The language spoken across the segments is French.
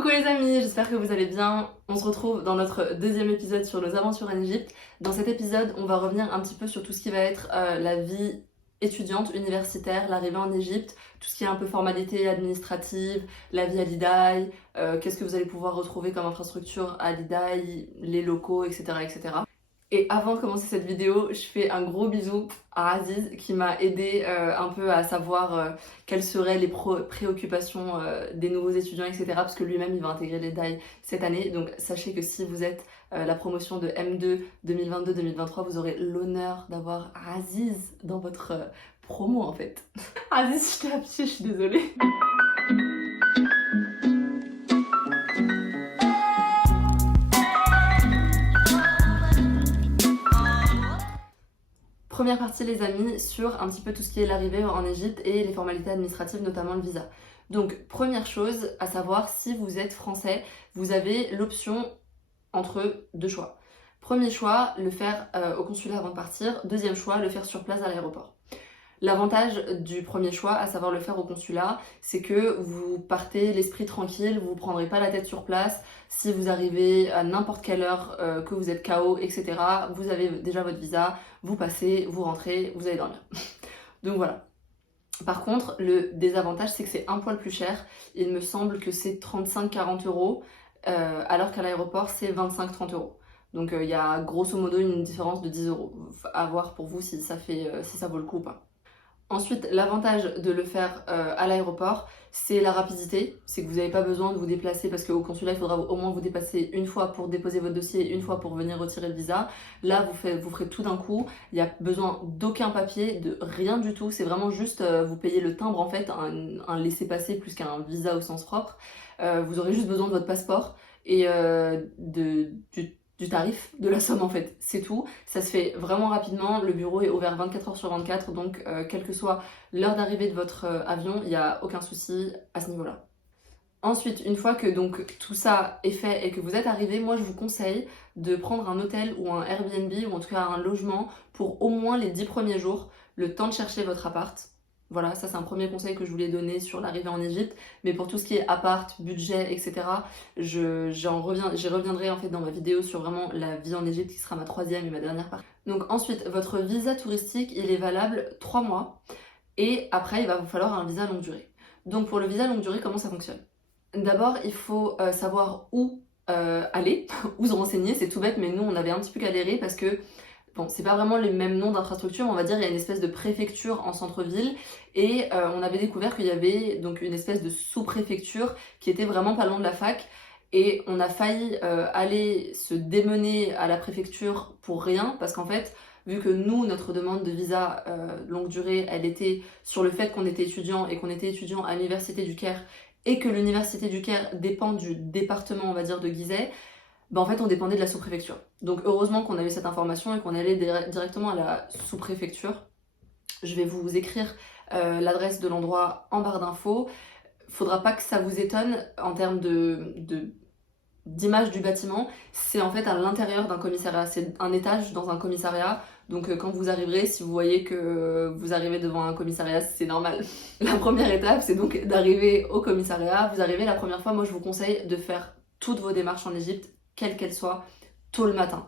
Coucou les amis, j'espère que vous allez bien. On se retrouve dans notre deuxième épisode sur nos aventures en Égypte. Dans cet épisode, on va revenir un petit peu sur tout ce qui va être la vie étudiante, universitaire, l'arrivée en Égypte, tout ce qui est un peu formalité administrative, la vie à l'IDAI, qu'est-ce que vous allez pouvoir retrouver comme infrastructure à l'IDAI, les locaux, etc., etc. Et avant de commencer cette vidéo, je fais un gros bisou à Aziz qui m'a aidé un peu à savoir quelles seraient les préoccupations des nouveaux étudiants, etc. Parce que lui-même il va intégrer les DAI cette année. Donc sachez que si vous êtes la promotion de M2 2022-2023, vous aurez l'honneur d'avoir Aziz dans votre promo en fait. Aziz, je t'ai affiché, je suis désolée. Première partie les amis sur un petit peu tout ce qui est l'arrivée en Égypte et les formalités administratives, notamment le visa. Donc première chose à savoir, si vous êtes français, vous avez l'option entre deux choix. Premier choix, le faire au consulat avant de partir. Deuxième choix, le faire sur place à l'aéroport. L'avantage du premier choix, à savoir le faire au consulat, c'est que vous partez l'esprit tranquille, vous ne prendrez pas la tête sur place. Si vous arrivez à n'importe quelle heure, que vous êtes KO, etc., vous avez déjà votre visa, vous passez, vous rentrez, vous allez dormir. Donc voilà. Par contre, le désavantage, c'est que c'est un poil plus cher. Il me semble que c'est 35-40 euros, alors qu'à l'aéroport, c'est 25-30 euros. Donc il y a grosso modo une différence de 10 euros. À voir pour vous si ça vaut le coup ou pas. Ensuite, l'avantage de le faire à l'aéroport, c'est la rapidité. C'est que vous n'avez pas besoin de vous déplacer parce qu'au consulat, il faudra au moins vous déplacer une fois pour déposer votre dossier, une fois pour venir retirer le visa. Là, vous ferez tout d'un coup. Il n'y a besoin d'aucun papier, de rien du tout. C'est vraiment juste, vous payez le timbre en fait, un laissez-passer plus qu'un visa au sens propre. Vous aurez juste besoin de votre passeport et du tarif, de la somme en fait, c'est tout. Ça se fait vraiment rapidement, le bureau est ouvert 24 h sur 24, donc quelle que soit l'heure d'arrivée de votre avion, il n'y a aucun souci à ce niveau-là. Ensuite, une fois que donc tout ça est fait et que vous êtes arrivé, moi je vous conseille de prendre un hôtel ou un Airbnb ou en tout cas un logement pour au moins les 10 premiers jours, le temps de chercher votre appart. Voilà, ça c'est un premier conseil que je voulais donner sur l'arrivée en Égypte. Mais pour tout ce qui est appart, budget, etc., j'y reviendrai en fait dans ma vidéo sur vraiment la vie en Égypte qui sera ma troisième et ma dernière partie. Donc ensuite, votre visa touristique, il est valable 3 mois. Et après, il va vous falloir un visa longue durée. Donc pour le visa longue durée, comment ça fonctionne? D'abord, il faut savoir où aller, où se renseigner. C'est tout bête, mais nous, on avait un petit peu galéré parce que bon, c'est pas vraiment les mêmes noms d'infrastructures, on va dire il y a une espèce de préfecture en centre-ville et on avait découvert qu'il y avait donc une espèce de sous-préfecture qui était vraiment pas loin de la fac et on a failli aller se démener à la préfecture pour rien parce qu'en fait, vu que nous, notre demande de visa longue durée, elle était sur le fait qu'on était étudiant et qu'on était étudiant à l'université du Caire et que l'université du Caire dépend du département, on va dire, de Gizeh, bah en fait on dépendait de la sous-préfecture. Donc heureusement qu'on a eu cette information et qu'on allait directement à la sous-préfecture. Je vais vous écrire l'adresse de l'endroit en barre d'infos. Faudra pas que ça vous étonne en termes d'image du bâtiment. C'est en fait à l'intérieur d'un commissariat. C'est un étage dans un commissariat. Donc quand vous arriverez, si vous voyez que vous arrivez devant un commissariat, c'est normal. La première étape, c'est donc d'arriver au commissariat. Vous arrivez la première fois, moi je vous conseille de faire toutes vos démarches en Égypte, quelle qu'elle soit, tôt le matin.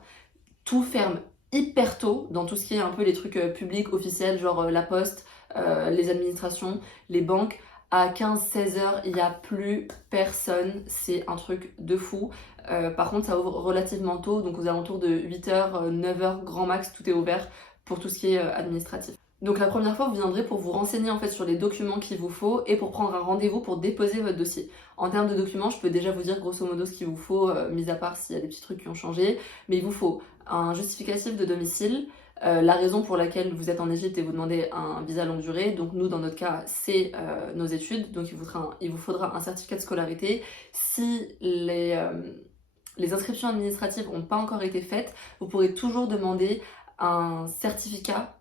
Tout ferme hyper tôt dans tout ce qui est un peu les trucs publics, officiels, genre la poste, les administrations, les banques. À 15-16 heures, il n'y a plus personne, c'est un truc de fou. Par contre, ça ouvre relativement tôt, donc aux alentours de 8h, 9h, grand max, tout est ouvert pour tout ce qui est administratif. Donc la première fois, vous viendrez pour vous renseigner en fait sur les documents qu'il vous faut et pour prendre un rendez-vous pour déposer votre dossier. En termes de documents, je peux déjà vous dire grosso modo ce qu'il vous faut, mis à part s'il y a des petits trucs qui ont changé, mais il vous faut un justificatif de domicile, la raison pour laquelle vous êtes en Égypte et vous demandez un visa longue durée. Donc nous, dans notre cas, c'est nos études, donc il vous faudra un certificat de scolarité. Si les inscriptions administratives n'ont pas encore été faites, vous pourrez toujours demander un certificat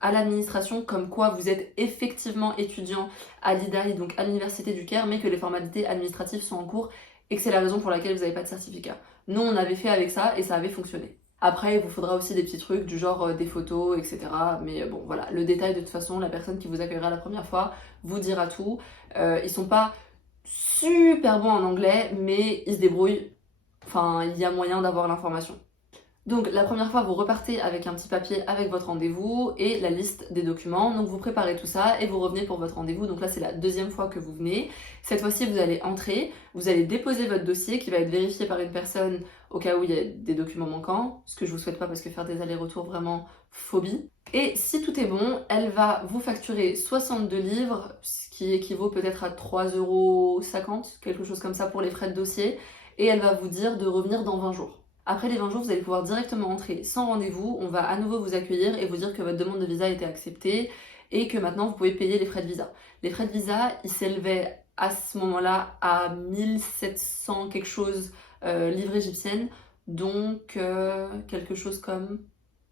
à l'administration comme quoi vous êtes effectivement étudiant à l'IDAI, donc à l'université du Caire, mais que les formalités administratives sont en cours et que c'est la raison pour laquelle vous n'avez pas de certificat. Nous, on avait fait avec ça et ça avait fonctionné. Après, il vous faudra aussi des petits trucs du genre des photos, etc. Mais bon, voilà, le détail de toute façon, la personne qui vous accueillera la première fois vous dira tout. Ils sont pas super bon en anglais, mais il se débrouille. Enfin, il y a moyen d'avoir l'information. Donc la première fois, vous repartez avec un petit papier avec votre rendez-vous et la liste des documents. Donc vous préparez tout ça et vous revenez pour votre rendez-vous. Donc là, c'est la deuxième fois que vous venez. Cette fois-ci, vous allez entrer, vous allez déposer votre dossier qui va être vérifié par une personne au cas où il y a des documents manquants, ce que je vous souhaite pas parce que faire des allers-retours, vraiment phobie. Et si tout est bon, elle va vous facturer 62 livres, ce qui équivaut peut-être à 3,50 €, quelque chose comme ça pour les frais de dossier. Et elle va vous dire de revenir dans 20 jours. Après les 20 jours, vous allez pouvoir directement entrer sans rendez-vous. On va à nouveau vous accueillir et vous dire que votre demande de visa a été acceptée et que maintenant vous pouvez payer les frais de visa. Les frais de visa, ils s'élevaient à ce moment-là à 1700 quelque chose livres égyptiennes, donc quelque chose comme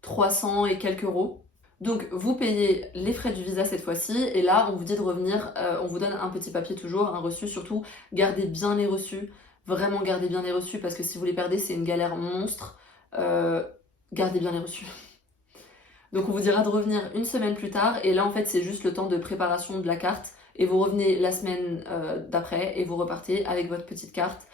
300 et quelques euros. Donc vous payez les frais du visa cette fois-ci et là on vous dit de revenir, on vous donne un petit papier toujours, un reçu, surtout gardez bien les reçus. Vraiment, gardez bien les reçus parce que si vous les perdez, c'est une galère monstre. Gardez bien les reçus. Donc on vous dira de revenir une semaine plus tard et là en fait c'est juste le temps de préparation de la carte et vous revenez la semaine d'après et vous repartez avec votre petite carte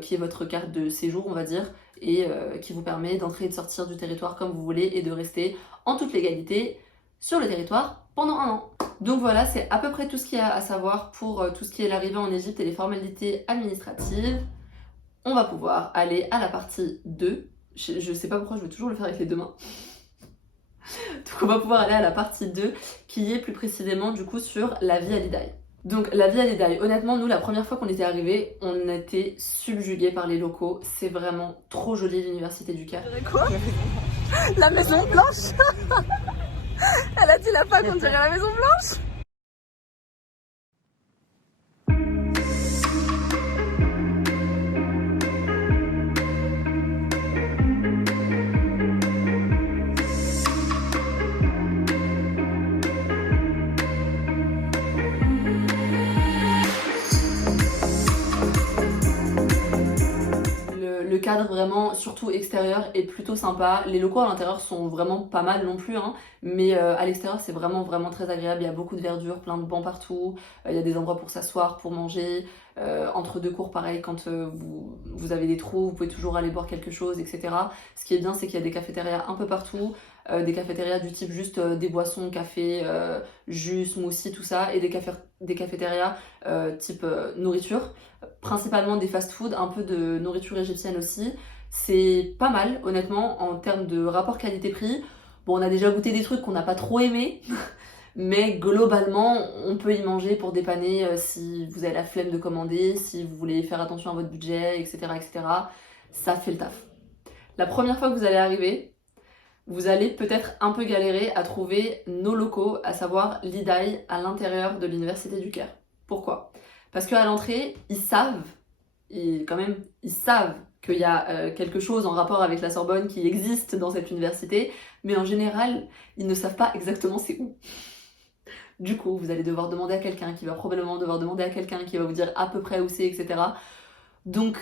qui est votre carte de séjour on va dire et qui vous permet d'entrer et de sortir du territoire comme vous voulez et de rester en toute légalité sur le territoire pendant un an. Donc voilà, c'est à peu près tout ce qu'il y a à savoir pour tout ce qui est l'arrivée en Égypte et les formalités administratives. On va pouvoir aller à la partie 2. Je sais pas pourquoi je veux toujours le faire avec les deux mains. Donc on va pouvoir aller à la partie 2 qui est plus précisément du coup sur la vie à l'Idaï. Donc la vie à l'Idaï, honnêtement nous la première fois qu'on était arrivés, on était subjugués par les locaux. C'est vraiment trop joli l'université du Caire. Quoi? La Maison Blanche. Elle a dit la fac, on dirait la Maison Blanche. Le cadre vraiment, surtout extérieur, est plutôt sympa. Les locaux à l'intérieur sont vraiment pas mal non plus, hein, mais à l'extérieur c'est vraiment très agréable. Il y a beaucoup de verdure, plein de bancs partout, il y a des endroits pour s'asseoir, pour manger. Entre deux cours, pareil, quand vous avez des trous, vous pouvez toujours aller boire quelque chose, etc. Ce qui est bien, c'est qu'il y a des cafétérias un peu partout, des cafétérias du type juste des boissons, café, jus, smoothie, tout ça, et des cafétérias type nourriture, principalement des fast-food, un peu de nourriture égyptienne aussi. C'est pas mal, honnêtement, en termes de rapport qualité-prix. Bon, on a déjà goûté des trucs qu'on n'a pas trop aimés, mais globalement, on peut y manger pour dépanner si vous avez la flemme de commander, si vous voulez faire attention à votre budget, etc., etc. Ça fait le taf. La première fois que vous allez arriver, vous allez peut-être un peu galérer à trouver nos locaux, à savoir l'Idaï à l'intérieur de l'Université du Caire. Pourquoi? Parce qu'à l'entrée, ils savent qu'il y a quelque chose en rapport avec la Sorbonne qui existe dans cette université, mais en général, ils ne savent pas exactement c'est où. Du coup, vous allez devoir demander à quelqu'un qui va probablement devoir demander à quelqu'un qui va vous dire à peu près où c'est, etc. Donc,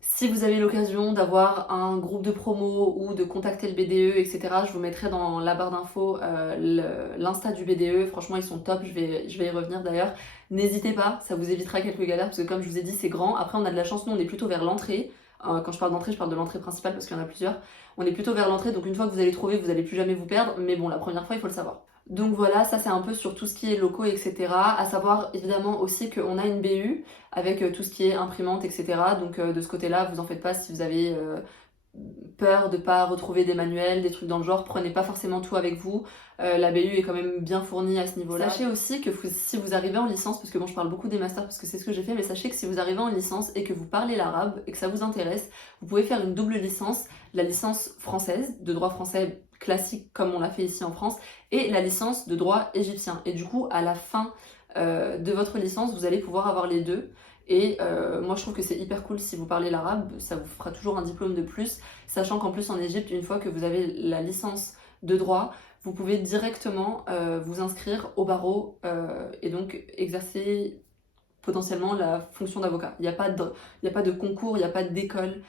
si vous avez l'occasion d'avoir un groupe de promo ou de contacter le BDE, etc., je vous mettrai dans la barre d'infos l'insta du BDE. Franchement, ils sont top, je vais y revenir d'ailleurs. N'hésitez pas, ça vous évitera quelques galères parce que comme je vous ai dit, c'est grand. Après, on a de la chance, nous, on est plutôt vers l'entrée. Quand je parle d'entrée, je parle de l'entrée principale parce qu'il y en a plusieurs. On est plutôt vers l'entrée, donc une fois que vous allez trouver, vous n'allez plus jamais vous perdre. Mais bon, la première fois, il faut le savoir. Donc voilà, ça c'est un peu sur tout ce qui est locaux, etc. À savoir évidemment aussi qu'on a une BU avec tout ce qui est imprimante, etc. Donc de ce côté-là, vous en faites pas si vous avez peur de pas retrouver des manuels, des trucs dans le genre, prenez pas forcément tout avec vous. La BU est quand même bien fournie à ce niveau-là. Sachez aussi que si vous arrivez en licence, parce que bon je parle beaucoup des masters parce que c'est ce que j'ai fait, mais sachez que si vous arrivez en licence et que vous parlez l'arabe et que ça vous intéresse, vous pouvez faire une double licence, la licence française, de droit français classique comme on l'a fait ici en France, et la licence de droit égyptien. Et du coup, à la fin de votre licence, vous allez pouvoir avoir les deux. Et moi je trouve que c'est hyper cool si vous parlez l'arabe, ça vous fera toujours un diplôme de plus, sachant qu'en plus en Égypte, une fois que vous avez la licence de droit, vous pouvez directement vous inscrire au barreau et donc exercer potentiellement la fonction d'avocat. Il n'y a pas de concours, il n'y a pas d'école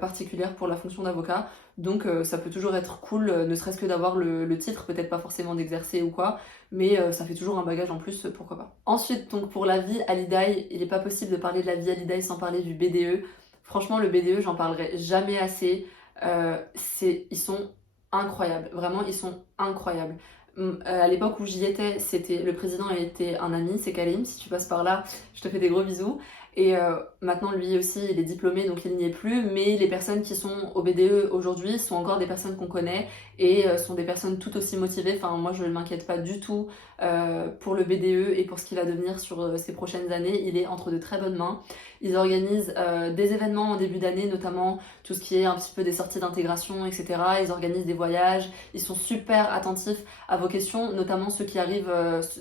particulière pour la fonction d'avocat. Donc ça peut toujours être cool, ne serait-ce que d'avoir le titre, peut-être pas forcément d'exercer ou quoi, mais ça fait toujours un bagage en plus, pourquoi pas. Ensuite, donc pour la vie à l'IDAI, il n'est pas possible de parler de la vie à l'IDAI sans parler du BDE. Franchement, le BDE, j'en parlerai jamais assez. Ils sont incroyables, vraiment, ils sont incroyables. À l'époque où j'y étais, le président était un ami, c'est Karim. Si tu passes par là, je te fais des gros bisous. Et maintenant, lui aussi, il est diplômé, donc il n'y est plus. Mais les personnes qui sont au BDE aujourd'hui sont encore des personnes qu'on connaît et sont des personnes tout aussi motivées. Enfin, moi, je ne m'inquiète pas du tout pour le BDE et pour ce qu'il va devenir sur ces prochaines années. Il est entre de très bonnes mains. Ils organisent des événements en début d'année, notamment tout ce qui est un petit peu des sorties d'intégration, etc. Ils organisent des voyages. Ils sont super attentifs à vos questions, notamment ceux qui arrivent,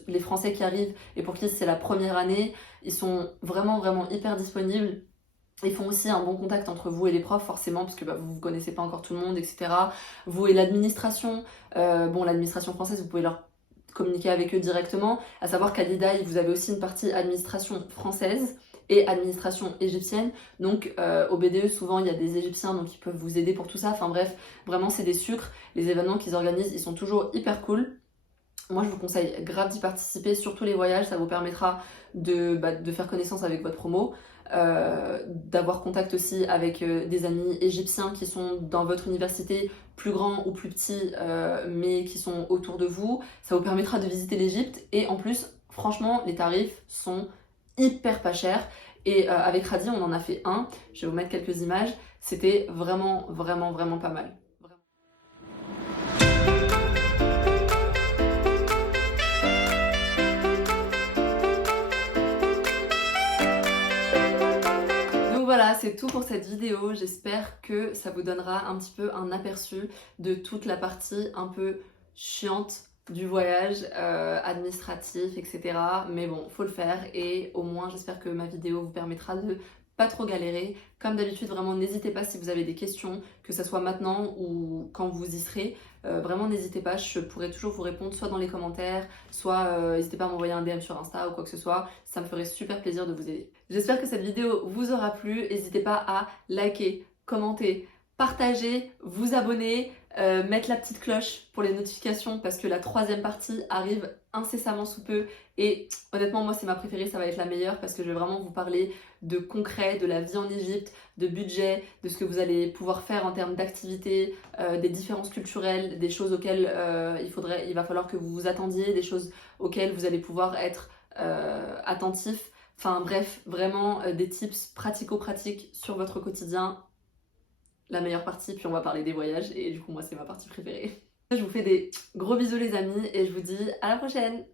les Français qui arrivent et pour qui c'est la première année. Ils sont vraiment hyper disponibles. Ils font aussi un bon contact entre vous et les profs, forcément, parce que vous ne connaissez pas encore tout le monde, etc. Vous et l'administration. L'administration française, vous pouvez leur communiquer avec eux directement. À savoir qu'à l'IDAI, vous avez aussi une partie administration française et administration égyptienne. Donc au BDE, souvent, il y a des Égyptiens, donc ils peuvent vous aider pour tout ça. Enfin bref, vraiment, c'est des sucres. Les événements qu'ils organisent, ils sont toujours hyper cool. Moi, je vous conseille grave d'y participer, surtout les voyages, ça vous permettra de faire connaissance avec votre promo, d'avoir contact aussi avec des amis égyptiens qui sont dans votre université, plus grands ou plus petits, mais qui sont autour de vous. Ça vous permettra de visiter l'Égypte et en plus, franchement, les tarifs sont hyper pas chers. Et avec Radi, on en a fait un, je vais vous mettre quelques images, c'était vraiment pas mal. Voilà, c'est tout pour cette vidéo. J'espère que ça vous donnera un petit peu un aperçu de toute la partie un peu chiante du voyage, administratif, etc. Mais bon, faut le faire et au moins j'espère que ma vidéo vous permettra de pas trop galérer. Comme d'habitude, vraiment n'hésitez pas si vous avez des questions, que ce soit maintenant ou quand vous y serez. Vraiment n'hésitez pas, je pourrai toujours vous répondre soit dans les commentaires, soit n'hésitez pas à m'envoyer un DM sur Insta ou quoi que ce soit, ça me ferait super plaisir de vous aider. J'espère que cette vidéo vous aura plu, n'hésitez pas à liker, commenter, partager, vous abonner, mettre la petite cloche pour les notifications parce que la troisième partie arrive incessamment sous peu et honnêtement moi c'est ma préférée, ça va être la meilleure parce que je vais vraiment vous parler de concret, de la vie en Égypte, de budget, de ce que vous allez pouvoir faire en termes d'activités, des différences culturelles, des choses auxquelles il va falloir que vous vous attendiez, des choses auxquelles vous allez pouvoir être attentif. Enfin bref, vraiment des tips pratico-pratiques sur votre quotidien. La meilleure partie, puis on va parler des voyages et du coup moi c'est ma partie préférée. Je vous fais des gros bisous les amis et je vous dis à la prochaine.